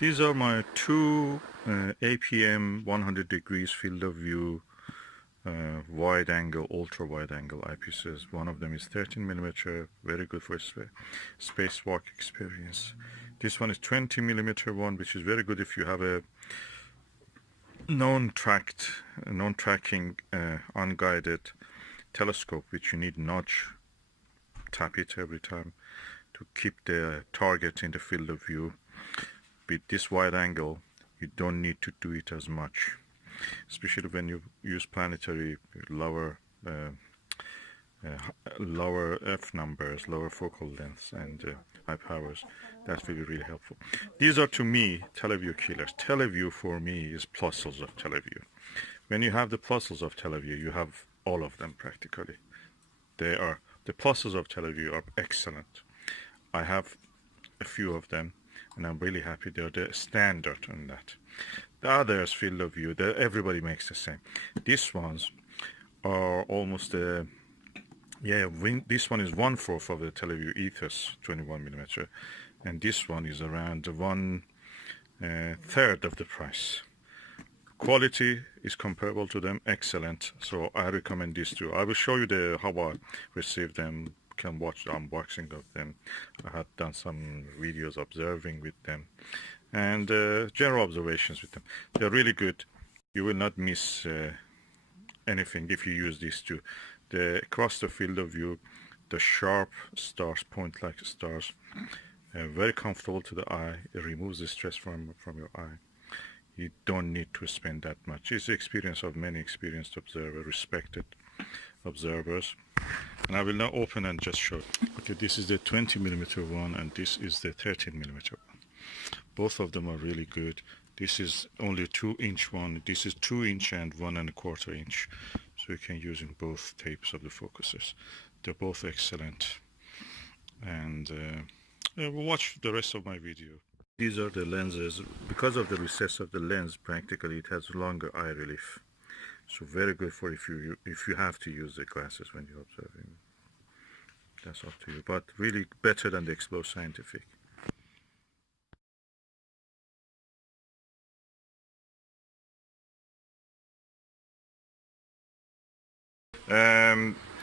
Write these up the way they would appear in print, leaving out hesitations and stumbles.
These are my two APM 100 degrees field of view wide angle, ultra wide angle eyepieces. One of them is 13 millimeter, very good for spacewalk experience. This one is 20 millimeter one, which is very good if you have a non-tracking unguided telescope, which you need notch, tap it every time to keep the target in the field of view. With this wide angle, you don't need to do it as much, especially when you use planetary lower f numbers, lower focal lengths, and high powers. That's really helpful. These are, to me, Televue killers. Televue for me is Plossls of Televue. When you have the Plossls of Televue, you have all of them practically. The Plossls of Televue are excellent. I have a few of them, and I'm really happy they're the standard on that. The others, field of view, everybody makes the same. These ones are almost this one is 1/4 of the Televue Ethos 21 millimeter, and this one is around 1/3 of the price. Quality is comparable to them, excellent. So I recommend these two. I will show you how I received them. Can watch the unboxing of them. I have done some videos observing with them, and general observations with them. They're really good. You will not miss anything if you use these two. Across the field of view, the sharp stars, point like stars, very comfortable to the eye. It removes the stress from your eye. You don't need to spend that much. It's the experience of many experienced observers, respected observers. And I will now open and just show. Okay, this is the 20 millimeter one, and this is the 13 millimeter one. Both of them are really good. This is only a 2-inch one. This is 2-inch and 1¼ inch. So you can use in both tapes of the focusers. They're both excellent. And we'll watch the rest of my video. These are the lenses. Because of the recess of the lens, practically it has longer eye relief. So very good for if you have to use the glasses when you're observing. That's up to you. But really better than the Explore Scientific.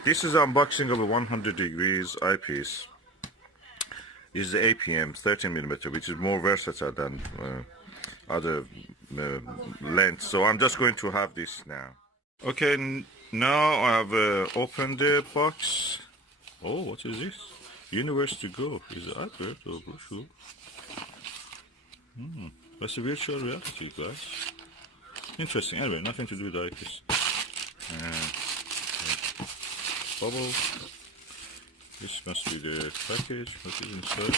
This is unboxing of a 100 degrees eyepiece. This is the APM 13 millimeter, which is more versatile than other lengths. So I'm just going to have this now. Okay, now I have opened the box. Oh, what is this? Universe to go. Is it advert or brochure? That's a virtual reality, guys. Interesting. Anyway, nothing to do with the eyepiece. Bubble. This must be the package. What is inside?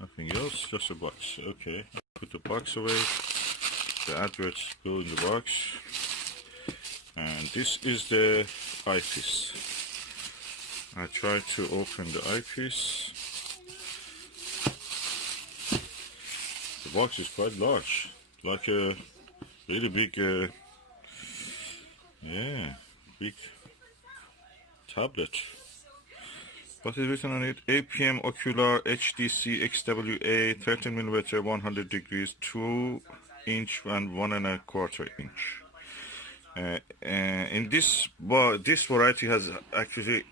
Nothing else, just a box. Okay, put the box away. The adverts go in the box. And this is the eyepiece. I tried to open the eyepiece. The box is quite large, like a really big, big tablet. What is written on it? APM Ocular HDC XWA 13 millimeter 100 degrees 2-inch and 1¼ inch. In this variety has actually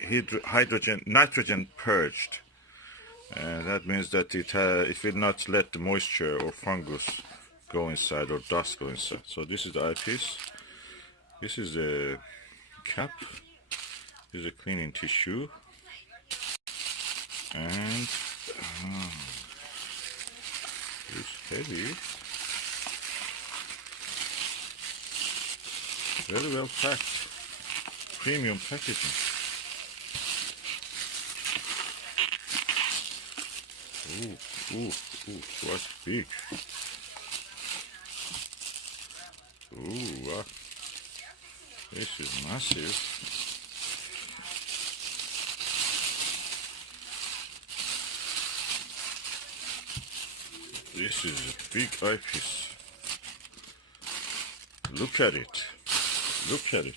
nitrogen purged. That means that it will not let the moisture or fungus go inside or dust go inside. So this is the eyepiece. This is the cap. This is a cleaning tissue. And it's heavy. Very well packed. Premium packaging. Ooh, quite big. Ooh, wow. This is massive. This is a big eyepiece. Look at it. Look at it.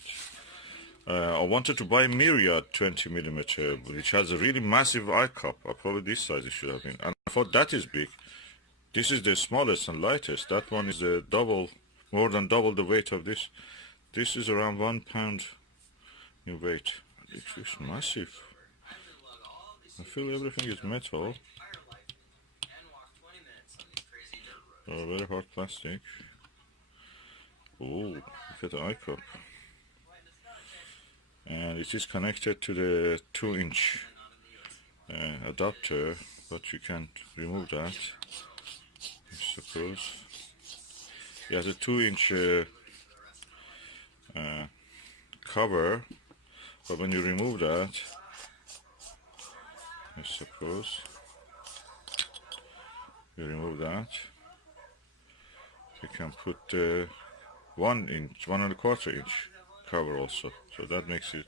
I wanted to buy Myriad 20 millimeter, which has a really massive eye cup. Probably this size it should have been. And I thought that is big. This is the smallest and lightest. That one is the double, more than double the weight of this. This is around 1 pound in weight. It is massive. I feel everything is metal. Very hard plastic. Oh, look at the eye cup. And it is connected to the 2-inch adapter, but you can't remove that, I suppose. It has a 2-inch cover, but when you remove that, I suppose, you remove that, you can put 1 inch, 1¼ inch cover also, so that makes it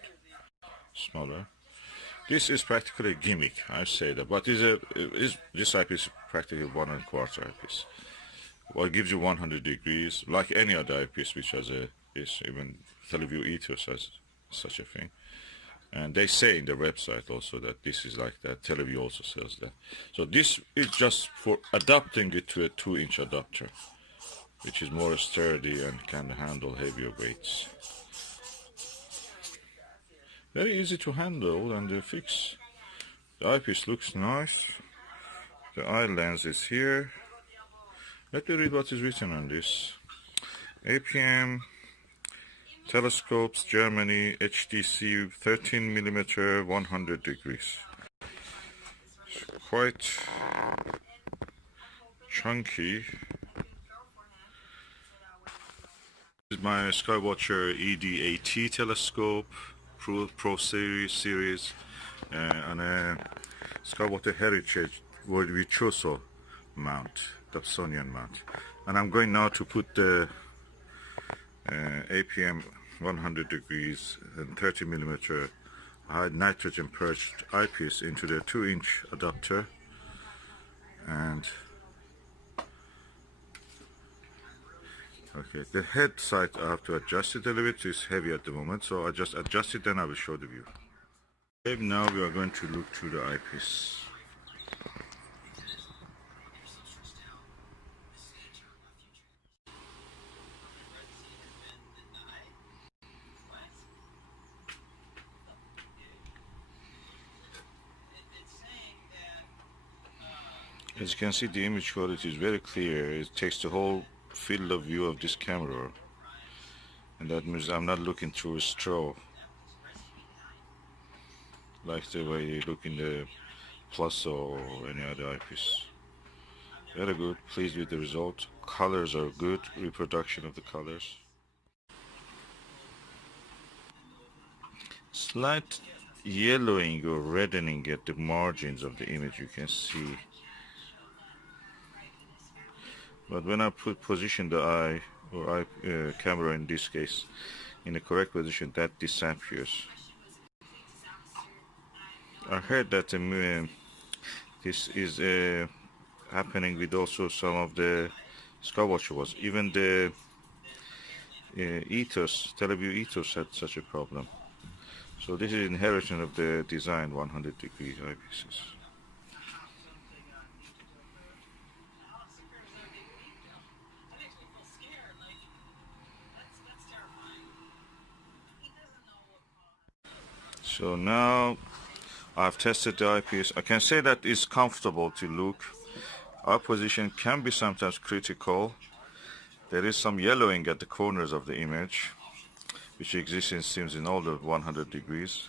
smaller. This is practically a gimmick, I say that, but this eyepiece is practically 1¼ eyepiece. Well, it gives you 100 degrees, like any other eyepiece which has even Televue Ethos has such a thing. And they say in their website also that this is like that. Televue also sells that. So this is just for adapting it to a 2-inch adapter, which is more sturdy and can handle heavier weights. Very easy to handle and fix. The eyepiece looks nice. The eye lens is here. Let me read what is written on this. APM Telescopes, Germany, HDC 13mm 100 degrees. It's quite chunky. This is my Skywatcher ED-AT telescope, Pro series, and a Skywatcher Heritage Virtuoso mount, Dobsonian mount. And I'm going now to put the APM 100 degrees and 30mm high nitrogen purged eyepiece into the 2-inch adapter, and okay, the head side I have to adjust it a little bit. It's heavy at the moment, so I just adjust it, then I will show the view. Okay, now we are going to look through the eyepiece. As you can see, the image quality is very clear. It takes the whole field of view of this camera, and that means I'm not looking through a straw like the way you look in the Plossl or any other eyepiece. Very good, pleased with the result. Colors are good, reproduction of the colors. Slight yellowing or reddening at the margins of the image, you can see. But when I position the eye or camera in this case in the correct position, that disappears. I heard that this is happening with also some of the Skywatcher was. Even the Ethos, Televue Ethos had such a problem. So this is inheritance of the design 100 degree eyepieces. So now I've tested the eyepiece. I can say that it's comfortable to look. Eye position can be sometimes critical. There is some yellowing at the corners of the image, which exists in seems in all the 100 degrees.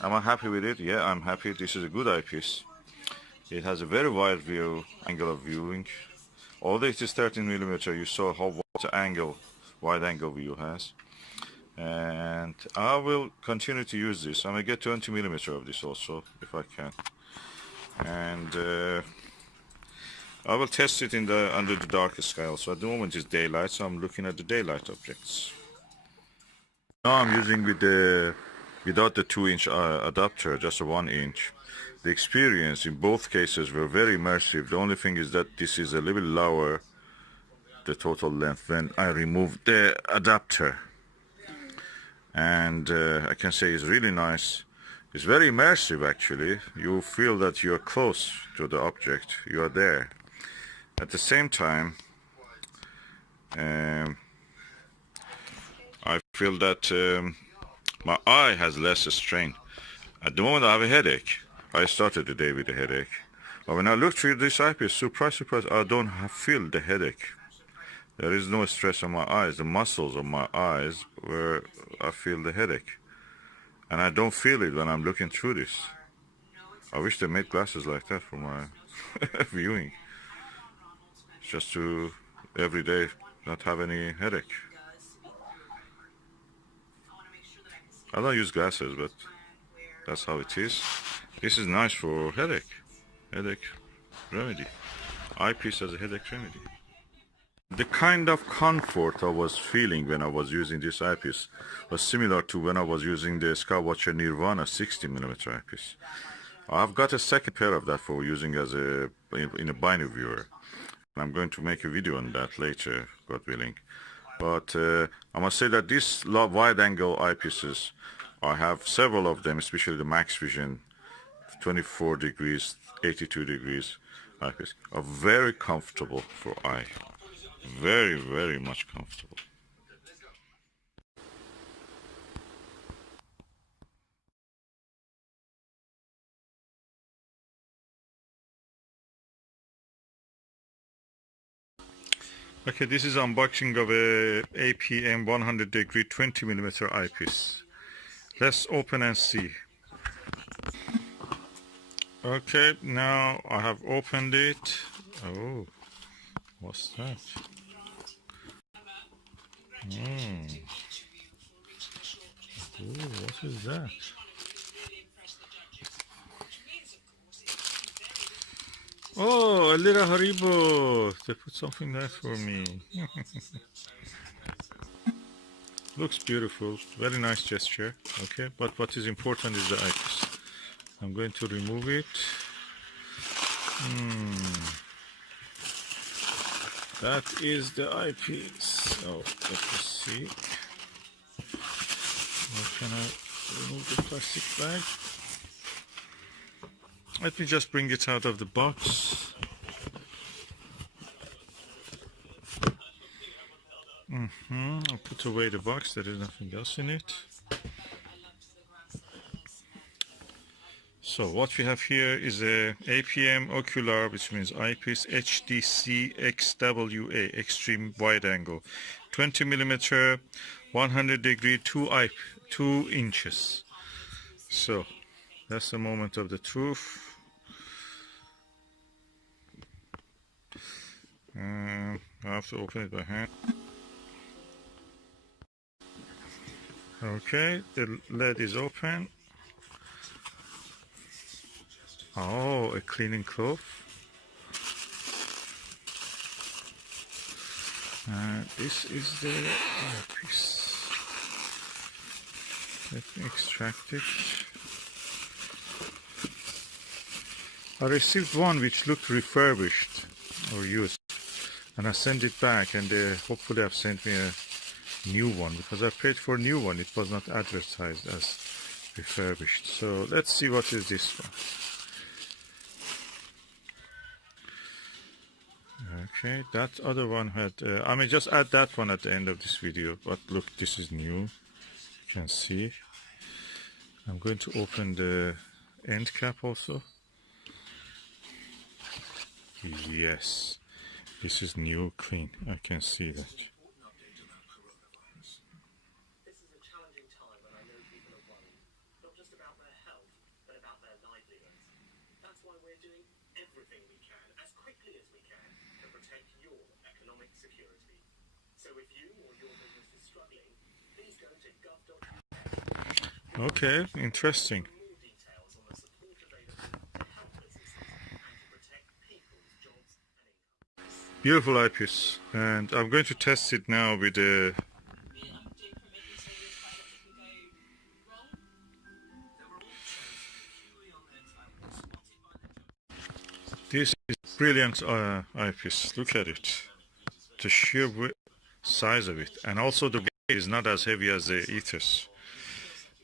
Am I happy with it? Yeah, I'm happy. This is a good eyepiece. It has a very wide view, angle of viewing. Although it is 13mm, you saw how wide angle view has. And I will continue to use this. I may get 20mm of this also, if I can. And I will test it in under the darkest sky also. At the moment it's daylight, so I'm looking at the daylight objects. Now I'm using without the 2-inch adapter, just a 1-inch. The experience in both cases were very immersive. The only thing is that this is a little lower, the total length, when I removed the adapter. And I can say it's really nice. It's very immersive actually. You feel that you're close to the object, you are there. At the same time, I feel that my eye has less strain. At the moment I have a headache. I started the day with a headache. But when I look through this eyepiece, surprise, I don't feel the headache. There is no stress on my eyes, the muscles of my eyes where I feel the headache. And I don't feel it when I'm looking through this. I wish they made glasses like that for my viewing. Just to, every day, not have any headache. I don't use glasses, but that's how it is. This is nice for headache remedy. Eyepiece as a headache remedy. The kind of comfort I was feeling when I was using this eyepiece was similar to when I was using the Skywatcher Nirvana 60mm eyepiece. I've got a second pair of that for using as in a binary viewer. I'm going to make a video on that later, God willing. But I must say that these wide-angle eyepieces, I have several of them, especially the Max Vision 24 degrees, 82 degrees eyepiece, are very comfortable for eye. Very, very much comfortable. Okay, this is unboxing of a APM 100 degree 20mm eyepiece. Let's open and see. Okay, now I have opened it. Oh, what's that? Oh, what is that? Oh, a little Haribo. They put something there for me. Looks beautiful. Very nice gesture. Okay, but what is important is the eyepiece. I'm going to remove it. That is the eyepiece. Oh, let me see. How can I remove the plastic bag? Let me just bring it out of the box. I'll put away the box. There is nothing else in it. So what we have here is a APM ocular, which means eyepiece HDC XWA, extreme wide angle, 20mm, 100 degree, 2 inches. So that's the moment of the truth. I have to open it by hand. Okay, the lid is open. Oh, a cleaning cloth. This is the eyepiece. Let me extract it. I received one which looked refurbished or used, and I sent it back, and they hopefully have sent me a new one, because I paid for a new one. It was not advertised as refurbished. So let's see what is this one. Okay, that other one had, I may just add that one at the end of this video, but look, this is new. You can see. I'm going to open the end cap also. Yes, this is new, clean. I can see that. Okay, interesting. Beautiful eyepiece, and I'm going to test it now with the this is brilliant eyepiece. Look at it, the sheer size of it, and also the weight is not as heavy as the Ethos,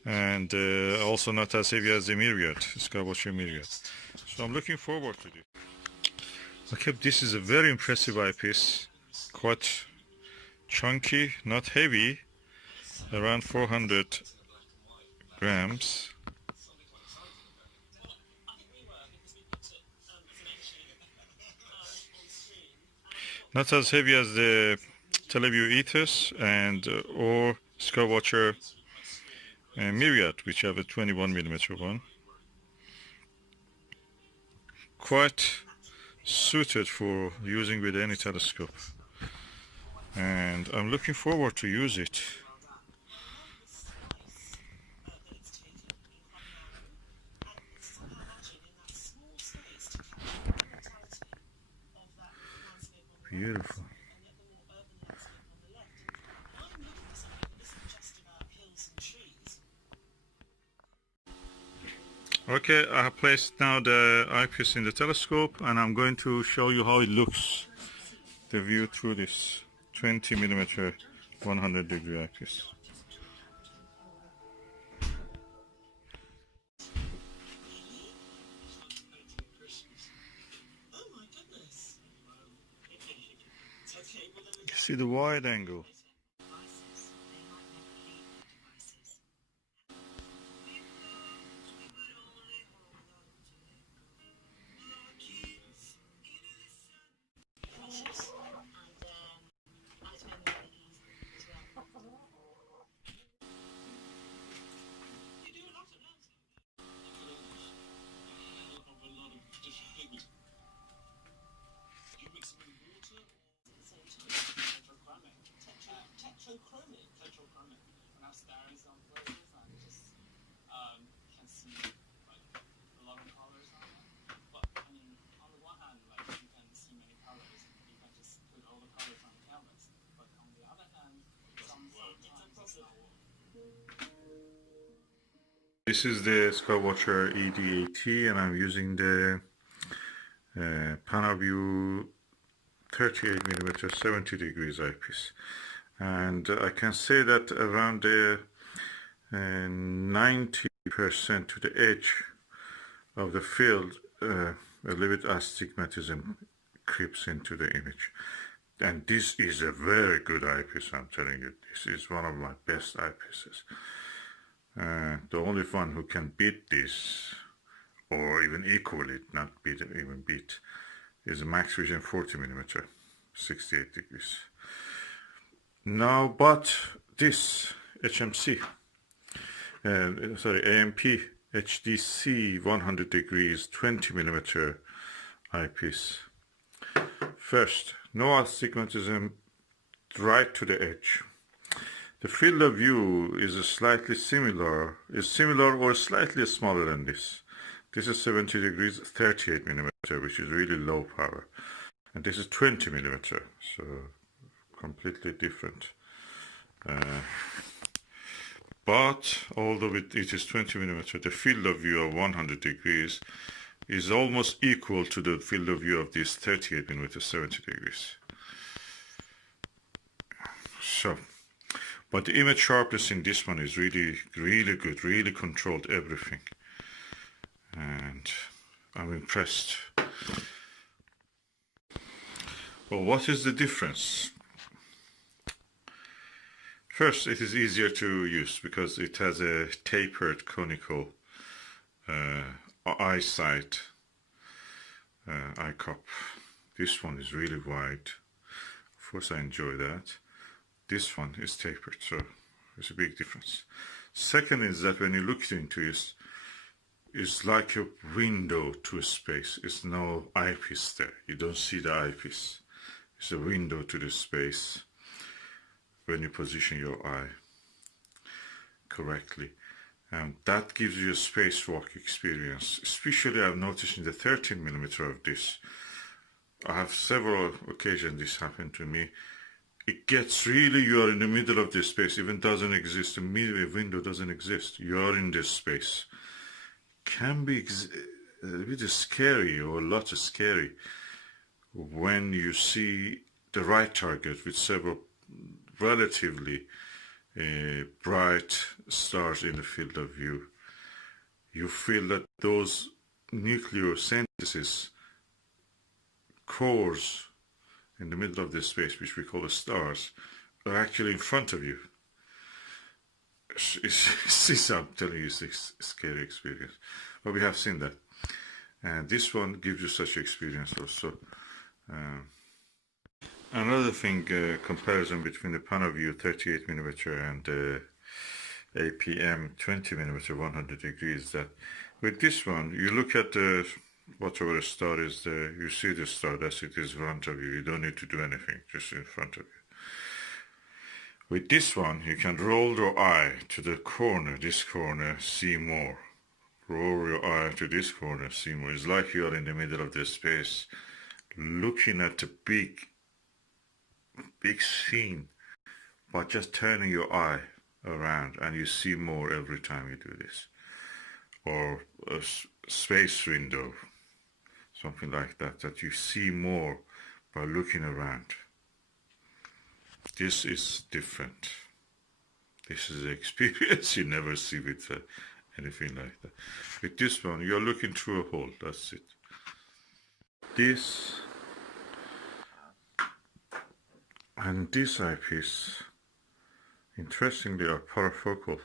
and also not as heavy as the Myriad, Skywatcher Myriad. So I'm looking forward to this. Okay, this is a very impressive eyepiece, quite chunky, not heavy, around 400 grams. Not as heavy as the Televue Ethos and or Skywatcher Myriad, which have a 21mm one. Quite suited for using with any telescope, and I'm looking forward to use it. Beautiful. Okay, I have placed now the eyepiece in the telescope, and I'm going to show you how it looks, the view through this 20mm 100-degree eyepiece. You see the wide angle. This is the Skywatcher ED80, and I'm using the Televue 38mm 70 degrees eyepiece, and I can say that around the 90% to the edge of the field, a little bit astigmatism creeps into the image. And this is a very good eyepiece, I'm telling you. This is one of my best eyepieces. The only one who can beat this, or even equal it, not beat it, even beat, is a Max Vision 40mm, 68 degrees. Now, but this HMC, AMP HDC 100 degrees 20mm eyepiece. First, no astigmatism right to the edge. The field of view is slightly similar, or slightly smaller than this. This is 70 degrees 38mm, which is really low power, and this is 20mm, so completely different. But although it is 20mm, the field of view of 100 degrees is almost equal to the field of view of this 38mm 70 degrees. So, but the image sharpness in this one is really good, really controlled everything, and I'm impressed. Well, what is the difference? First, it is easier to use because it has a tapered conical eyesight eye cup. This one is really wide. Of course, I enjoy that. This one is tapered, so there's a big difference. Second is that when you look into it, it's like a window to a space. It's no eyepiece there. You don't see the eyepiece. It's a window to the space when you position your eye correctly. And that gives you a spacewalk experience. Especially I've noticed in the 13mm of this. I have several occasions this happened to me. It gets really, you are in the middle of this space, even doesn't exist, a window doesn't exist, you are in this space. Can be a bit scary, or a lot of scary, when you see the right target with several relatively bright stars in the field of view. You feel that those nucleosynthesis cores in the middle of this space, which we call the stars, are actually in front of you. I'm telling you, it's a scary experience. But we have seen that. And this one gives you such experience also. Another thing, comparison between the PanaView 38mm and the APM 20mm 100 degrees, that with this one, you look at the whatever the star is there, you see the star, that's it, is in front of you. You don't need to do anything, just in front of you. With this one, you can roll your eye to the corner, this corner, see more. Roll your eye to this corner, see more. It's like you are in the middle of the space, looking at the big scene, but just turning your eye around and you see more every time you do this. Or a space window, something like that, that you see more by looking around. This is different. This is an experience you never see with anything like that. With this one, you're looking through a hole, that's it. This and this eyepiece, interestingly, are parafocal.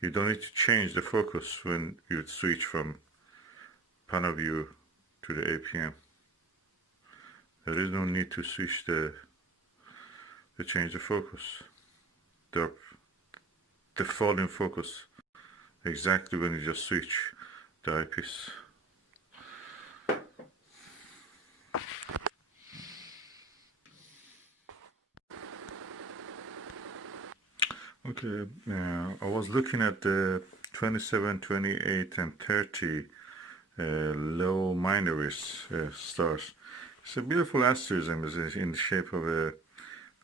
You don't need to change the focus when you switch from PanaView to the APM. There is no need to switch to change the focus. They fall in focus exactly when you just switch the eyepiece. Okay, I was looking at the 27, 28 and 30 low minoris stars. It's a beautiful asterism. It's in the shape of a,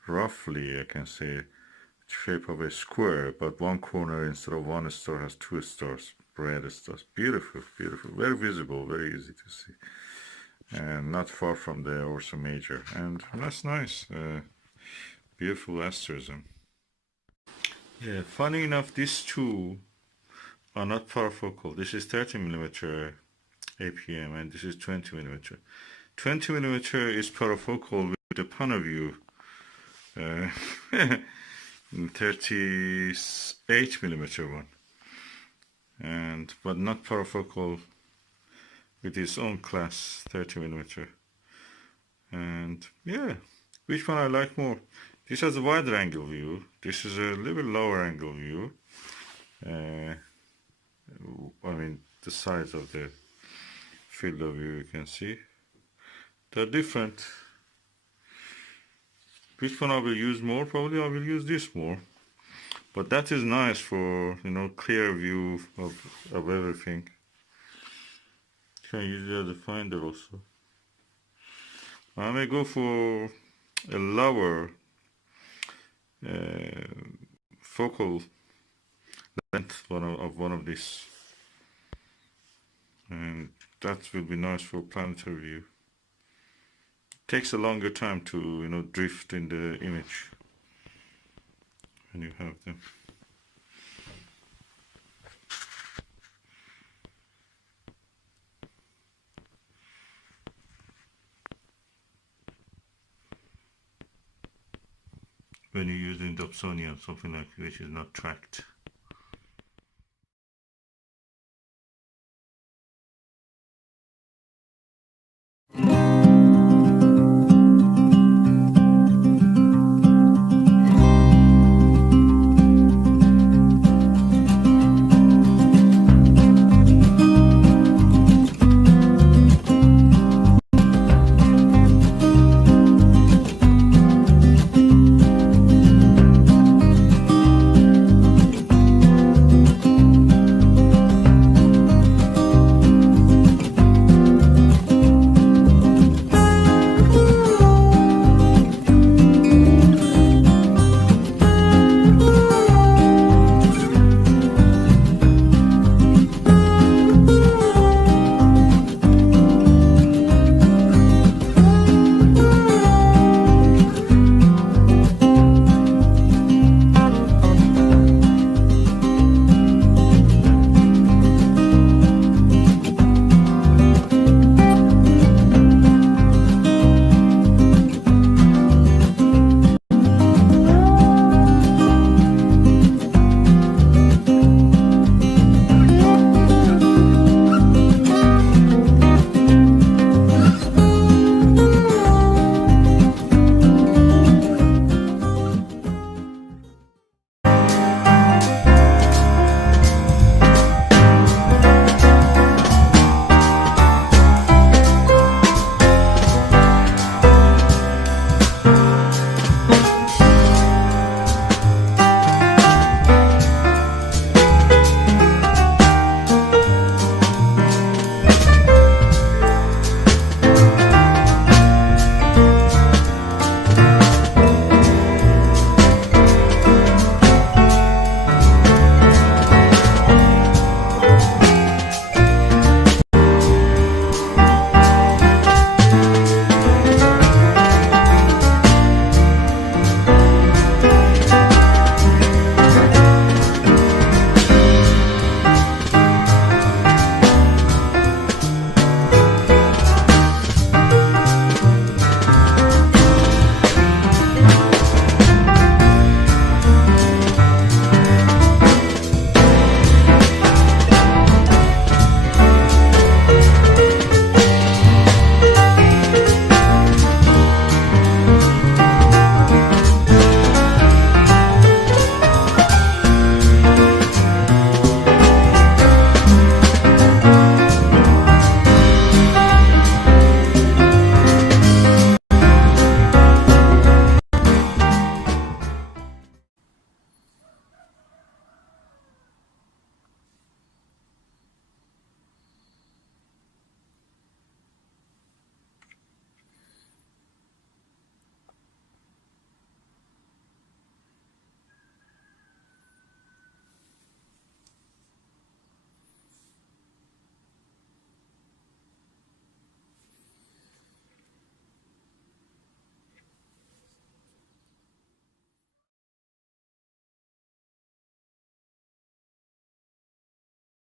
roughly I can say, shape of a square, but one corner instead of one star has two stars, red stars. Beautiful, beautiful, very visible, very easy to see, and not far from the Ursa Major, and that's nice. Beautiful asterism. Yeah, funny enough, these two are not parafocal. This is 30mm APM and this is 20mm. 20mm is parafocal with the PanaView 38mm one, but not parafocal with its own class 30mm. And yeah, which one I like more? This has a wider angle view. This is a little bit lower angle view. I mean, the size of the field of view you can see. They're different. Which one I will use more? Probably I will use this more. But that is nice for, you know, clear view of everything. You can use it as a finder also. I may go for a lower focal length of one of these, and that will be nice for planetary view. Takes a longer time to, you know, drift in the image when you have them. When you're using Dobsonian, something like which is not tracked.